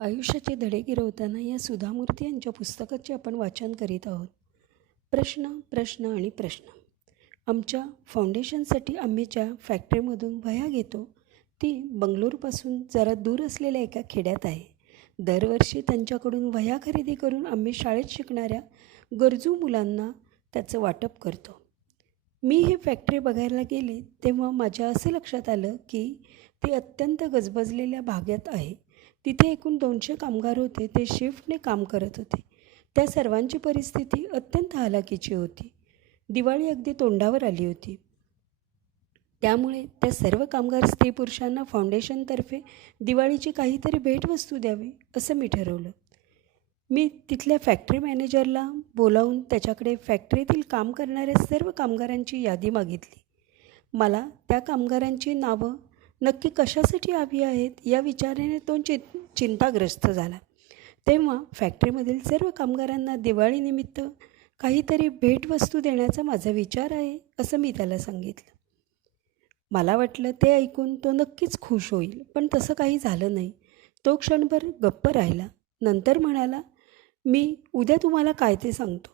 आयुष्याचे धडे गिरवताना या सुधा मूर्ती यांच्या पुस्तकाचे आपण वाचन करीत आहोत. प्रश्न प्रश्न आणि प्रश्न. आमच्या फाउंडेशनसाठी आम्ही ज्या फॅक्टरीमधून वह्या घेतो ती बंगळुरूपासून जरा दूर असलेल्या एका खेड्यात आहे. दरवर्षी त्यांच्याकडून वह्या खरेदी करून आम्ही शाळेत शिकणाऱ्या गरजू मुलांना त्याचं वाटप करतो. मी ही फॅक्टरी बघायला गेले तेव्हा माझ्या असं लक्षात आलं की ती अत्यंत गजबजलेल्या भागात आहे. तिथे एकूण 200 कामगार होते. ते शिफ्टने काम करत होते. त्या सर्वांची परिस्थिती अत्यंत हलाखीची होती. दिवाळी अगदी तोंडावर आली होती. त्यामुळे त्या सर्व कामगार स्त्री पुरुषांना फाउंडेशनतर्फे दिवाळीची काहीतरी भेटवस्तू द्यावी असं मी ठरवलं. मी तिथल्या फॅक्टरी मॅनेजरला बोलावून त्याच्याकडे फॅक्टरीतील काम करणाऱ्या सर्व कामगारांची यादी मागितली. मला त्या कामगारांची नावं नक्की कशासाठी हवी आहेत या विचाराने तो चिंताग्रस्त झाला. तेव्हा फॅक्टरीमधील सर्व कामगारांना दिवाळीनिमित्त काहीतरी भेटवस्तू देण्याचा माझा विचार आहे असं मी त्याला सांगितलं. मला वाटलं ते ऐकून तो नक्कीच खुश होईल, पण तसं काही झालं नाही. तो क्षणभर गप्प राहिला. नंतर म्हणाला, मी उद्या तुम्हाला काय ते सांगतो.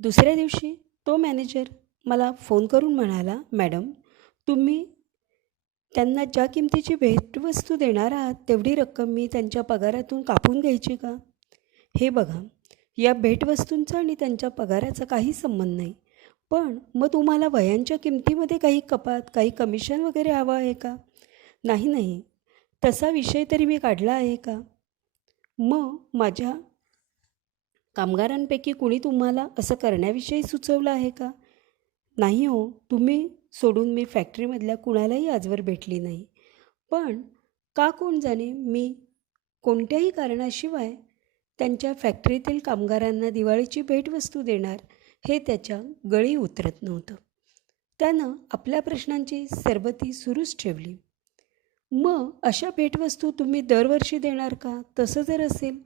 दुसऱ्या दिवशी तो मॅनेजर मला फोन करून म्हणाला, मॅडम, तुम्ही त्यांना ज्या किमतीची भेटवस्तू देणार आहात तेवढी रक्कम मी त्यांच्या पगारातून कापून घ्यायची का? हे बघा, या भेटवस्तूंचा आणि त्यांच्या पगाराचा काही संबंध नाही. पण मग तुम्हाला वह्यांच्या किमतीमध्ये काही कपात, काही कमिशन वगैरे हवं आहे का? नाही नाही, तसा विषय तरी मी काढला आहे का? मग माझ्या कामगारांपैकी कुणी तुम्हाला असं करण्याविषयी सुचवलं आहे का? नाही हो, तुम्ही सोडून मी फॅक्टरीमधल्या कुणालाही आजवर भेटली नाही. पण का कोण जाणे, मी कोणत्याही कारणाशिवाय त्यांच्या फॅक्टरीतील कामगारांना दिवाळीची भेटवस्तू देणार हे त्याच्या गळी उतरत नव्हतं. त्यानं आपल्या प्रश्नांची सरबती सुरूच ठेवली. मग अशा भेटवस्तू तुम्ही दरवर्षी देणार का? तसं जर असेल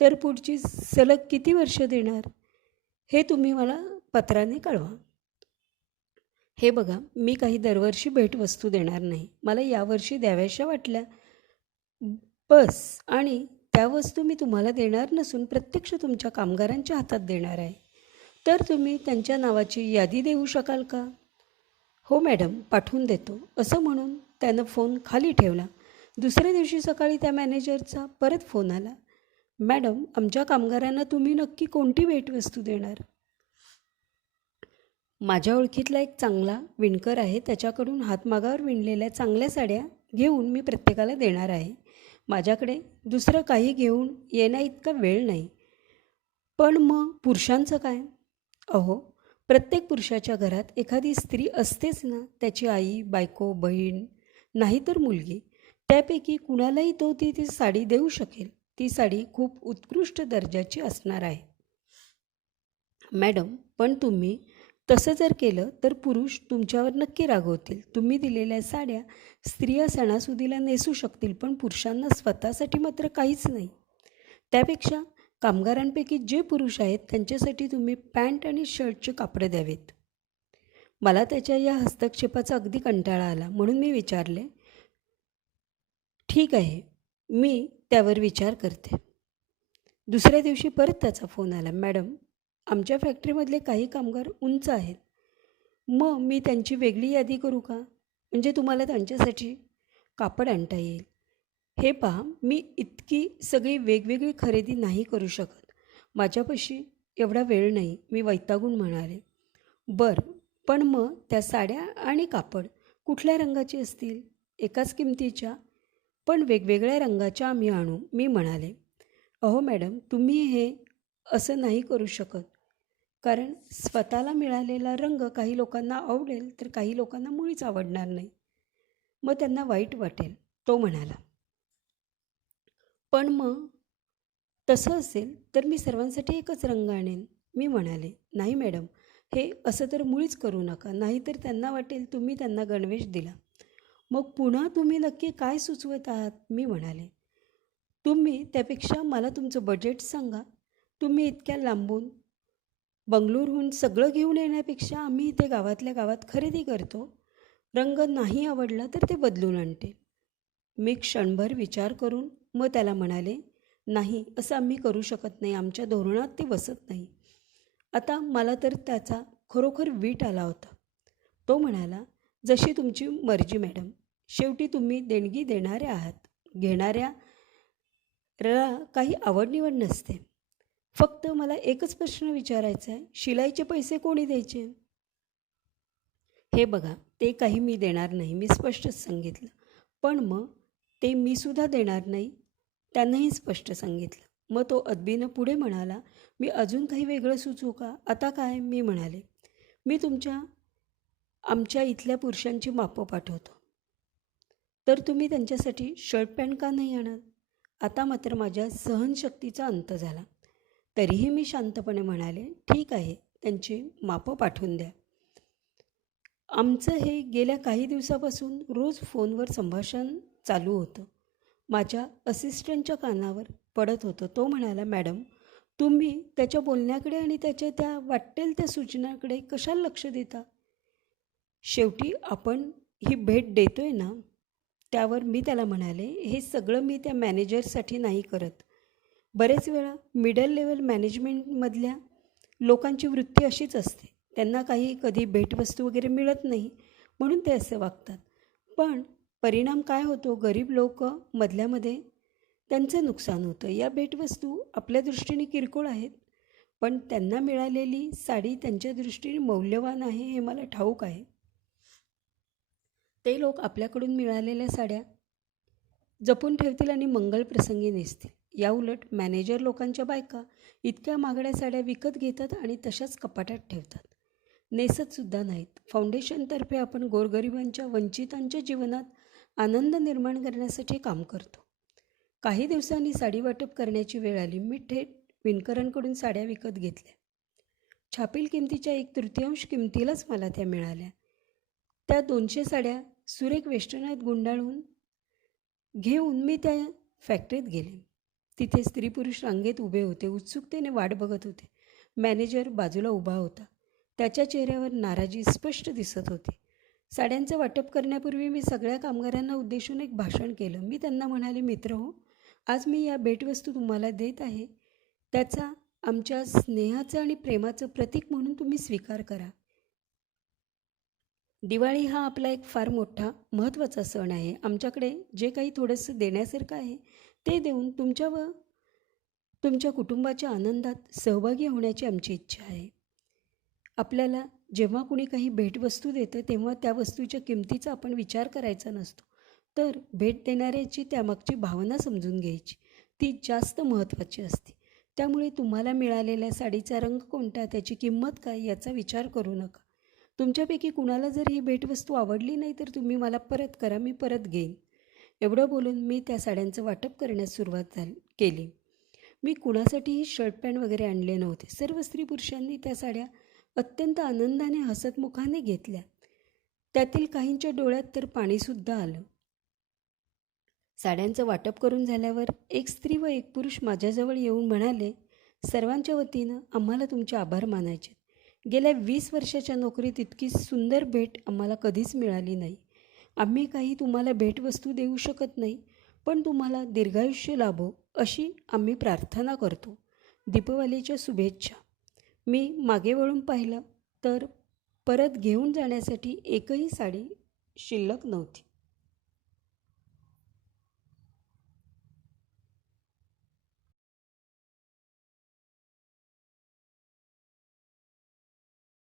तर पुढची सलग किती वर्ष देणार हे तुम्ही मला पत्राने कळवा. हे बघा, मी काही दरवर्षी भेटवस्तू देणार नाही. मला यावर्षी द्याव्याशा वाटल्या बस, आणि त्या वस्तू मी तुम्हाला देणार नसून प्रत्यक्ष तुमच्या कामगारांच्या हातात देणार आहे. तर तुम्ही त्यांच्या नावाची यादी देऊ शकाल का? हो मॅडम, पाठवून देतो असं म्हणून त्यानं फोन खाली ठेवला. दुसऱ्या दिवशी सकाळी त्या मॅनेजरचा परत फोन आला, मॅडम, आमच्या कामगारांना तुम्ही नक्की कोणती भेटवस्तू देणार? माझ्या ओळखीतला एक चांगला विणकर आहे, त्याच्याकडून हातमागावर विणलेल्या चांगल्या साड्या घेऊन मी प्रत्येकाला देणार आहे. माझ्याकडे दुसरं काही घेऊन येण्या इतका वेळ नाही. पण मग पुरुषांचं काय? अहो, प्रत्येक पुरुषाच्या घरात एखादी स्त्री असतेच ना, त्याची आई, बायको, बहीण, नाहीतर मुलगी. त्यापैकी कुणालाही तो ती साडी देऊ शकेल. ती साडी खूप उत्कृष्ट दर्जाची असणार आहे. मॅडम, पण तुम्ही तसं जर केलं तर पुरुष तुमच्यावर नक्की रागवतील. तुम्ही दिलेल्या साड्या स्त्रिया सणासुदीला नेसू शकतील, पण पुरुषांना स्वतःसाठी मात्र काहीच नाही. त्यापेक्षा कामगारांपैकी जे पुरुष आहेत त्यांच्यासाठी तुम्ही पॅन्ट आणि शर्टचे कापडं द्यावेत. मला त्याच्या या हस्तक्षेपाचा अगदी कंटाळा आला, म्हणून मी विचारले, ठीक आहे, मी त्यावर विचार करते. दुसऱ्या दिवशी परत त्याचा फोन आला, मॅडम, आमच्या फॅक्टरीमधले काही कामगार उंच आहेत. मग मी त्यांची वेगळी यादी करू का? म्हणजे तुम्हाला त्यांच्यासाठी कापड आणता येईल. हे पहा, मी इतकी सगळी वेगवेगळी खरेदी नाही करू शकत. माझ्यापाशी एवढा वेळ नाही, मी वैतागून म्हणाले. बरं, पण मग त्या साड्या आणि कापड कुठल्या रंगाची असतील? एकाच किमतीच्या पण वेगवेगळ्या रंगाच्या आम्ही आणू, मी म्हणाले. अहो मॅडम, तुम्ही हे असं नाही करू शकत, कारण स्वतःला मिळालेला रंग काही लोकांना आवडेल तर काही लोकांना मुळीच आवडणार नाही. मग त्यांना वाईट वाटेल, तो म्हणाला. पण मग तसं असेल तर मी सर्वांसाठी एकच रंग आणेन, मी म्हणाले. नाही मॅडम, हे असं तर मुळीच करू नका, नाहीतर त्यांना वाटेल तुम्ही त्यांना गणवेश दिला. मग पुन्हा तुम्ही नक्की काय सुचवत आहात, मी म्हणाले. तुम्ही त्यापेक्षा मला तुमचं बजेट सांगा. तुम्ही इतक्या लांबून बंगळुरूहून सगळं घेऊन येण्यापेक्षा आम्ही इथे गावातल्या गावात खरेदी करतो. रंग नाही आवडला तर ते बदलून आणते. मी क्षणभर विचार करून मग त्याला म्हणाले, नाही, असं आम्ही करू शकत नाही, आमच्या धोरणात ते बसत नाही. आता मला तर त्याचा खरोखर वीट आला होता. तो म्हणाला, जशी तुमची मर्जी मॅडम, शेवटी तुम्ही देणगी देणारे आहात, घेणाऱ्याला काही आवडनिवड नसते. फक्त मला एकच प्रश्न विचारायचा आहे, शिलाईचे पैसे कोणी द्यायचे? हे बघा, ते काही मी देणार नाही, मी स्पष्टच सांगितलं. पण मग ते मी सुद्धा देणार नाही, त्यानंही स्पष्ट सांगितलं. मग तो अदबीनं पुढे म्हणाला, मी अजून काही वेगळं सुचवू का? आता काय? मी म्हणाले, मी आमच्या इथल्या पुरुषांची मापं पाठवतो, तर तुम्ही त्यांच्यासाठी शर्ट पॅन्ट का नाही आणत? आता मात्र माझ्या सहनशक्तीचा अंत झाला. तरीही मी शांतपणे म्हणाले, ठीक आहे, त्यांची मापं पाठवून द्या. आमचं हे गेल्या काही दिवसापासून रोज फोनवर संभाषण चालू होतं. माझ्या असिस्टंटच्या कानावर पडत होतं. तो म्हणाला, मॅडम, तुम्ही त्याच्या बोलण्याकडे आणि त्याच्या त्या वाटेल त्या सूचनाकडे कशाला लक्ष देता? शेवटी आपण ही भेट देतोय ना? त्यावर मी त्याला म्हणाले, हे सगळं मी त्या मॅनेजरसाठी नाही करत. बरेच वेळा मिडल लेवल मॅनेजमेंटमधल्या लोकांची वृत्ती अशीच असते. त्यांना काही कधी भेटवस्तू वगैरे मिळत नाही, म्हणून ते असे वागतात. पण परिणाम काय होतो? गरीब लोक मधल्यामध्ये त्यांचं नुकसान होतं. या भेटवस्तू आपल्या दृष्टीने किरकोळ आहेत, पण त्यांना मिळालेली साडी त्यांच्या दृष्टीने मौल्यवान आहे, हे मला ठाऊक आहे. ते लोक आपल्याकडून मिळालेल्या साड्या जपून ठेवतील आणि मंगल प्रसंगी नेसतील. याउलट मॅनेजर लोकांच्या बायका इतक्या महागड्या साड्या विकत घेतात आणि तशाच कपाटात ठेवतात, नेसतसुद्धा नाहीत. फाउंडेशनतर्फे आपण गोरगरिबांच्या, वंचितांच्या जीवनात आनंद निर्माण करण्यासाठी काम करतो. काही दिवसांनी साडी वाटप करण्याची वेळ आली. मी थेट विणकरांकडून साड्या विकत घेतल्या. छापील किमतीच्या 1/3 किमतीलाच मला त्या मिळाल्या. त्या 200 साड्या सुरेख वेष्टनात गुंडाळून घेऊन मी त्या फॅक्टरीत गेले. तिथे स्त्री पुरुष रांगेत उभे होते, उत्सुकतेने वाट बघत होते. मॅनेजर बाजूला उभा होता. त्याच्या चेहऱ्यावर नाराजी स्पष्ट दिसत होती. साड्यांचं वाटप करण्यापूर्वी मी सगळ्या कामगारांना उद्देशून एक भाषण केलं. मी त्यांना म्हणाले, मित्रहो, आज मी या भेटवस्तू तुम्हाला देत आहे, त्याचा आमच्या स्नेहाचं आणि प्रेमाचं प्रतीक म्हणून तुम्ही स्वीकार करा. दिवाळी हा आपला एक फार मोठा महत्त्वाचा सण आहे. आमच्याकडे जे काही थोडंसं देण्यासारखं आहे ते देऊन तुमच्या व तुमच्या कुटुंबाच्या आनंदात सहभागी होण्याची आमची इच्छा आहे. आपल्याला जेव्हा कुणी काही भेटवस्तू देतं तेव्हा त्या वस्तूच्या किमतीचा आपण विचार करायचा नसतो, तर भेट देणाऱ्याची त्यामागची भावना समजून घ्यायची, ती जास्त महत्त्वाची असते. त्यामुळे तुम्हाला मिळालेल्या साडीचा रंग कोणता, त्याची किंमत काय याचा विचार करू नका. तुमच्यापैकी कुणाला जर ही भेटवस्तू आवडली नाही तर तुम्ही मला परत करा, मी परत घेईन. एवढं बोलून मी त्या साड्यांचं वाटप करण्यास सुरुवात केली. मी कुणासाठीही शर्ट पॅन्ट वगैरे आणले नव्हते. सर्व स्त्री पुरुषांनी त्या साड्या अत्यंत आनंदाने हसतमुखाने घेतल्या. त्यातील काहींच्या डोळ्यात तर पाणीसुद्धा आलं. साड्यांचं वाटप करून झाल्यावर एक स्त्री व एक पुरुष माझ्याजवळ येऊन म्हणाले, सर्वांच्या वतीनं आम्हाला तुमचे आभार मानायचे. गेल्या 20 वर्षाच्या नोकरीत इतकी सुंदर भेट आम्हाला कधीच मिळाली नाही. आम्ही काही तुम्हाला भेटवस्तू देऊ शकत नाही, पण तुम्हाला दीर्घायुष्य लाभो अशी आम्ही प्रार्थना करतो. दीपावलीच्या शुभेच्छा. मी मागे वळून पाहिलं तर परत घेऊन जाण्यासाठी एकही साडी शिल्लक नव्हती.